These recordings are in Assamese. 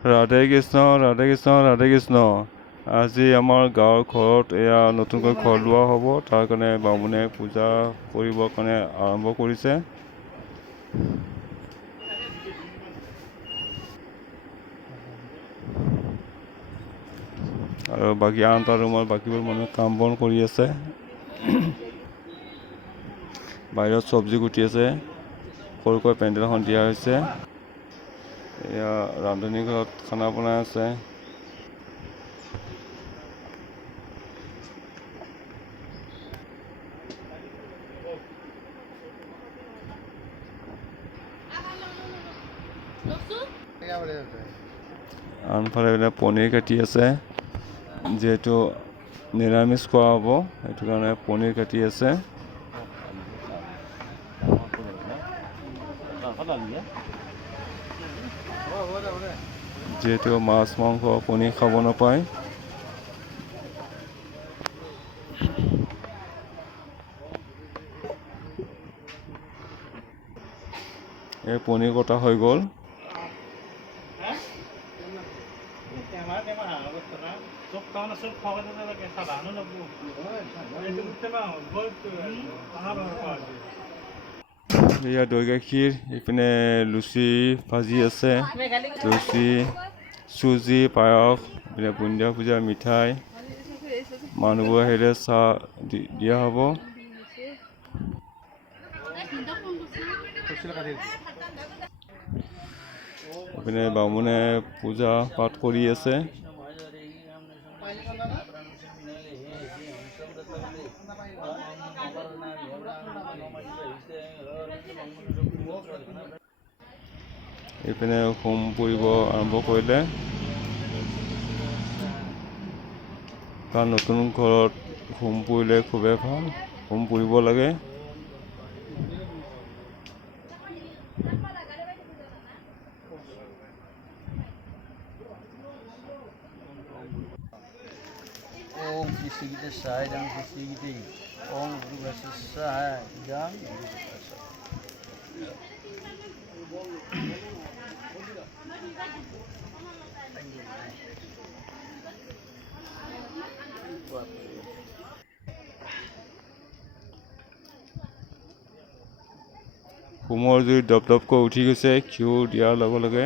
ৰাধে কৃষ্ণ, ৰাধে কৃষ্ণ, ৰাধে কৃষ্ণ। আজি আমাৰ গাঁৱৰ ঘৰত এয়া নতুনকৈ ঘৰ লোৱা হ'ব। তাৰ কাৰণে বামুণে পূজা কৰিবৰ কাৰণে আৰম্ভ কৰিছে। আৰু বাকী আনটা ৰুমৰ বাকীবোৰ মানুহে কাম বন কৰি আছে। বাহিৰত চব্জি কুটি আছে। সৰুকৈ পেণ্ডেল এখন দিয়া হৈছে। এয়া ৰান্ধনী ঘৰত খানা বনাই আছে। আনফালে পনীৰ কাটি আছে। যিহেতু নিৰামিষ খোৱা হ'ব, সেইটো কাৰণে পনীৰ কাটি আছে। যিহেতু মাছ মাংস পনীৰ খাব নাপায়। এই পনীৰ কটা হৈ গ'ল। এয়া দৈ গাখীৰ, এইপিনে লুচি ভাজি আছে, লুচি, চুজি, পায়স, এইপিনে বুন্দিয়া ভুজা, মিঠাই। মানুহবোৰ আহিলে চাহ দিয়া হ'ব। এইপিনে বামুণে পূজা পাঠ কৰি আছে। এইপিনে হোম পুৰিব আৰম্ভ কৰিলে। কাৰণ নতুন ঘৰত হোম পুৰিলে খুবেই ভাল, হোম পুৰিব লাগে। Om Sisi Sai dan Sisi Om Guru Sai dan Guru হোমৰ জুই দপ দপকৈ উঠি গৈছে ঘিউ দিয়াৰ লগে লগে।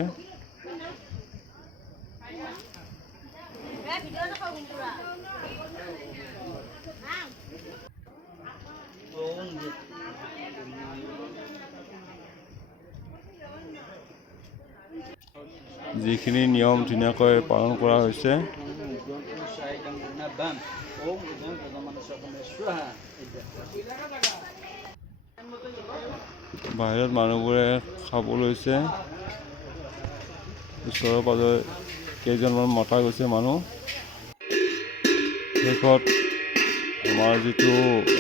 যিখিনি নিয়ম ধুনীয়াকৈ পালন কৰা হৈছে। বাহিৰত মানুহবোৰে খাব লৈছে। ওচৰৰ পাজৰে কেইজনমান মতা গৈছে মানুহ। শেষত আমাৰ যিটো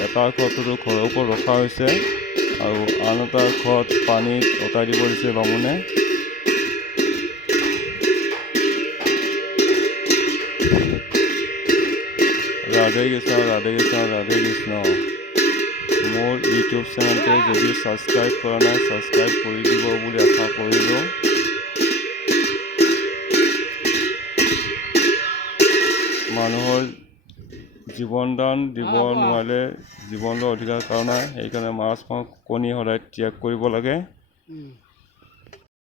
এটা ঘৰটোতো ঘৰৰ ওপৰত ৰখা হৈছে আৰু আন এটা ঘৰত পানীত অতাই দিব দিছে বামুণে। ৰাধে কৃষ্ণ, ৰাধে কৃষ্ণ, ৰাধে কৃষ্ণ। মোৰ ইউটিউব চেনেলটো যদি ছাবস্ক্ৰাইব কৰা নাই, ছাবস্ক্ৰাইব কৰি দিব বুলি আশা কৰিলোঁ। মানুহৰ জীৱন দান দিব নোৱাৰিলে জীৱন লোৱাৰ অধিকাৰ নাই। সেইকাৰণে মাছ মাংস কণী সদায় ত্যাগ কৰিব লাগে।